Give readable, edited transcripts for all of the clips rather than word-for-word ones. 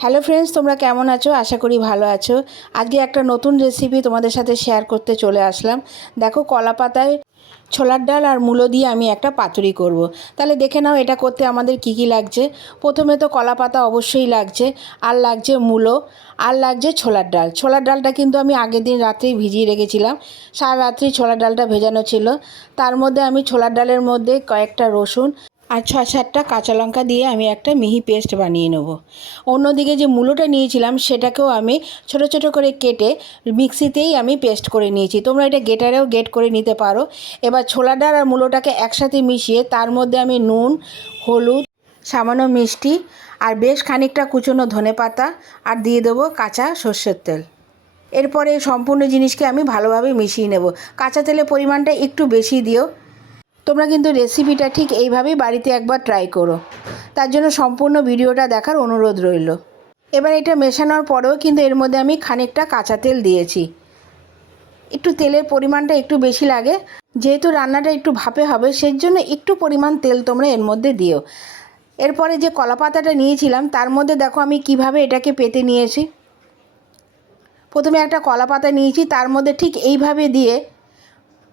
Hello friends, তোমরা কেমন আছো? আশা করি ভালো আছো। আজকে একটা নতুন রেসিপি তোমাদের সাথে শেয়ার করতে চলে আসলাম। দেখো, কলা পাতায় ছোলার ডাল আর মূলো দিয়ে আমি একটা পাতুরি করব। তাহলে দেখে নাও এটা করতে আমাদের কি কি লাগছে। প্রথমে তো কলা পাতা অবশ্যই লাগছে, আর লাগছে মূলো, আর লাগছে ছোলার ডাল। ছোলার ডালটা কিন্তু আমি আগের দিন রাত্রেই ভিজিয়ে রেখেছিলাম। সারা রাত্রি ছোলার ডালটা ভেজানো ছিল। তার মধ্যে আমি ছোলার ডালের মধ্যে কয়েকটা রসুন আর 6-7টা কাঁচা লঙ্কা দিয়ে আমি একটা মিহি পেস্ট বানিয়ে নেব। অন্যদিকে যে মূলোটা নিয়েছিলাম সেটাকেও আমি ছোট ছোট করে কেটে মিক্সিতেই আমি পেস্ট করে নিয়েছি। তোমরা এটা গ্রেটারেও গ্রেট করে নিতে পারো। এবার ছোলার ডাল আর মূলোটাকে একসাথে মিশিয়ে তার মধ্যে আমি নুন, হলুদ, সামান্য মিষ্টি আর বেশ খানিকটা কুচনো ধনেপাতা আর দিয়ে দেবো কাঁচা সর্ষের তেল। এরপরে এই সম্পূর্ণ জিনিসকে আমি ভালোভাবে মিশিয়ে নেব। কাঁচা তেলের পরিমাণটা একটু বেশি দিও। তোমরা কিন্তু রেসিপিটা ঠিক এইভাবেই বাড়িতে একবার ট্রাই করো। তার জন্য সম্পূর্ণ ভিডিওটা দেখার অনুরোধ রইল। এবার এটা মেশানোর পরেও কিন্তু এর মধ্যে আমি খানিকটা কাঁচা তেল দিয়েছি। একটু তেলের পরিমাণটা একটু বেশি লাগে, যেহেতু রান্নাটা একটু ভাপে হবে, সেই জন্য একটু পরিমাণ তেল তোমরা এর মধ্যে দিও। এরপরে যে কলা পাতাটা নিয়েছিলাম তার মধ্যে দেখো আমি কিভাবে এটাকে পেতে নিয়েছি। প্রথমে একটা কলা পাতা নিয়েছি, তার মধ্যে ঠিক এইভাবে দিয়ে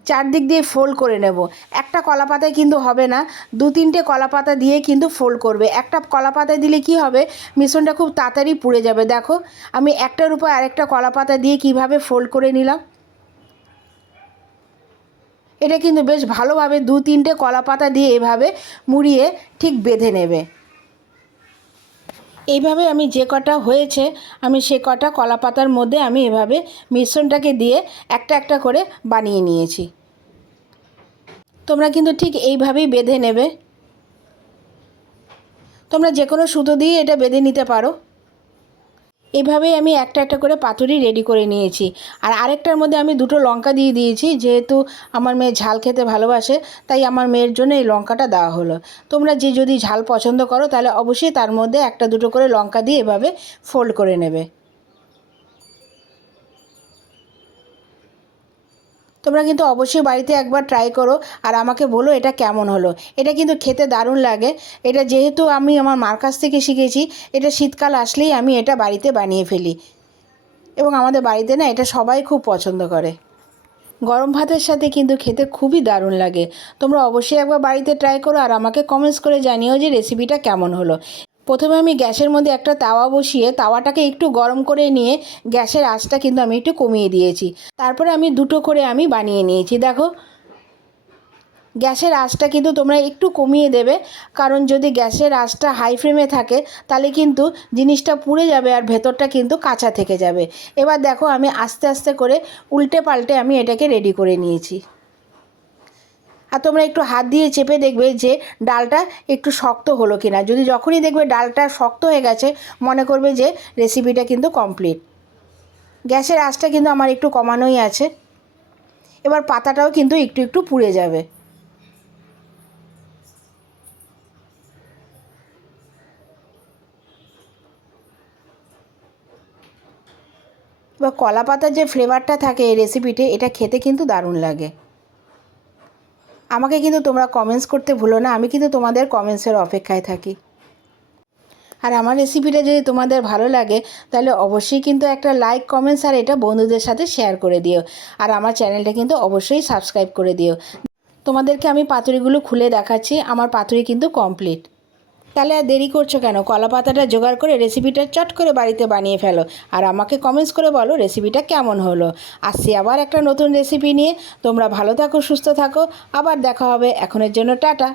চারদিক দিয়ে ফোল্ড করে নেব। একটা কলা পাতায় কিন্তু হবে না, 2-3টে কলা পাতা দিয়ে কিন্তু ফোল্ড করবে। একটা কলা পাতায় দিলে কি হবে, মিশ্রণটা খুব তাড়াতাড়ি পুড়ে যাবে। দেখো আমি একটার উপর আরেকটা কলা পাতা দিয়ে কিভাবে ফোল্ড করে নিলাম। এটা কিন্তু বেশ ভালোভাবে 2-3টে কলা পাতা দিয়ে এভাবে মুড়িয়ে ঠিক বেঁধে নেবে। এইভাবে আমি যে কটা হয়েছে আমি সে কটা কলা পাতার মধ্যে আমি এভাবে মিশ্রণটাকে দিয়ে একটা একটা করে বানিয়ে নিয়েছি। তোমরা কিন্তু ঠিক এইভাবেই বেঁধে নেবে। তোমরা যে কোনো সুতো দিয়ে এটা বেঁধে নিতে পারো। এইভাবেই আমি একটা একটা করে পাতুরি রেডি করে নিয়েছি। আর আরেকটার মধ্যে আমি 2টো লঙ্কা দিয়ে দিয়েছি, যেহেতু আমার মেয়ে ঝাল খেতে ভালোবাসে তাই আমার মেয়ের জন্য এই লঙ্কাটা দেওয়া হলো। তোমরা যদি ঝাল পছন্দ করো তাহলে অবশ্যই তার মধ্যে 1-2টো করে লঙ্কা দিয়ে এভাবে ফোল্ড করে নেবে। তোমরা কিন্তু অবশ্যই বাড়িতে একবার ট্রাই করো আর আমাকে বলো এটা কেমন হলো। এটা কিন্তু খেতে দারুণ লাগে। এটা যেহেতু আমি আমার মার কাছ থেকে শিখেছি, এটা শীতকাল আসলেই আমি এটা বাড়িতে বানিয়ে ফেলি এবং আমাদের বাড়িতে না এটা সবাই খুব পছন্দ করে। গরম ভাতের সাথে কিন্তু খেতে খুবই দারুণ লাগে। তোমরা অবশ্যই একবার বাড়িতে ট্রাই করো আর আমাকে কমেন্টস করে জানিও যে রেসিপিটা কেমন হলো। প্রথমে আমি গ্যাসের মধ্যে একটা তাওয়া বসিয়ে তাওয়াটাকে একটু গরম করে নিয়ে গ্যাসের আঁচটা কিন্তু আমি একটু কমিয়ে দিয়েছি। তারপরে আমি 2টো করে আমি বানিয়ে নিয়েছি। দেখো, গ্যাসের আঁচটা কিন্তু তোমরা একটু কমিয়ে দেবে, কারণ যদি গ্যাসের আঁচটা হাই ফ্লেমে থাকে তাহলে কিন্তু জিনিসটা পুড়ে যাবে আর ভেতরটা কিন্তু কাঁচা থেকে যাবে। এবার দেখো আমি আস্তে আস্তে করে উল্টে পাল্টে আমি এটাকে রেডি করে নিয়েছি। আর তোমরা একটু হাত দিয়ে চেপে দেখবে যে ডালটা একটু শক্ত হলো কিনা। যখনই দেখবে ডালটা শক্ত হয়ে গেছে মনে করবে যে রেসিপিটা কিন্তু কমপ্লিট। গ্যাসের আঁচটা কিন্তু আমার একটু কমানোই আছে। এবার পাতাটাও কিন্তু একটু একটু পুড়ে যাবে। এবার কলা পাতার যে ফ্লেভারটা থাকে এই রেসিপিতে, এটা খেতে কিন্তু দারুণ লাগে। আমাকে কিন্তু তোমরা কমেন্টস করতে ভুলো না, আমি কিন্তু তোমাদের কমেন্টসের অপেক্ষায় থাকি। আর আমার রেসিপিটা যদি তোমাদের ভালো লাগে তাহলে অবশ্যই কিন্তু একটা লাইক, কমেন্টস আর এটা বন্ধুদের সাথে শেয়ার করে দিও। আর আমার চ্যানেলটা কিন্তু অবশ্যই সাবস্ক্রাইব করে দিও। তোমাদেরকে আমি পাতুরিগুলো খুলে দেখাচ্ছি। আমার পাতুরি কিন্তু কমপ্লিট। তাহলে আর দেরি করছো কেন? কলা পাতাটা জোগাড় করে রেসিপিটা চট করে বাড়িতে বানিয়ে ফেলো আর আমাকে কমেন্টস করে বলো রেসিপিটা কেমন হলো। আসছি আবার একটা নতুন রেসিপি নিয়ে। তোমরা ভালো থাকো, সুস্থ থাকো, আবার দেখা হবে। এখনের জন্য টাটা।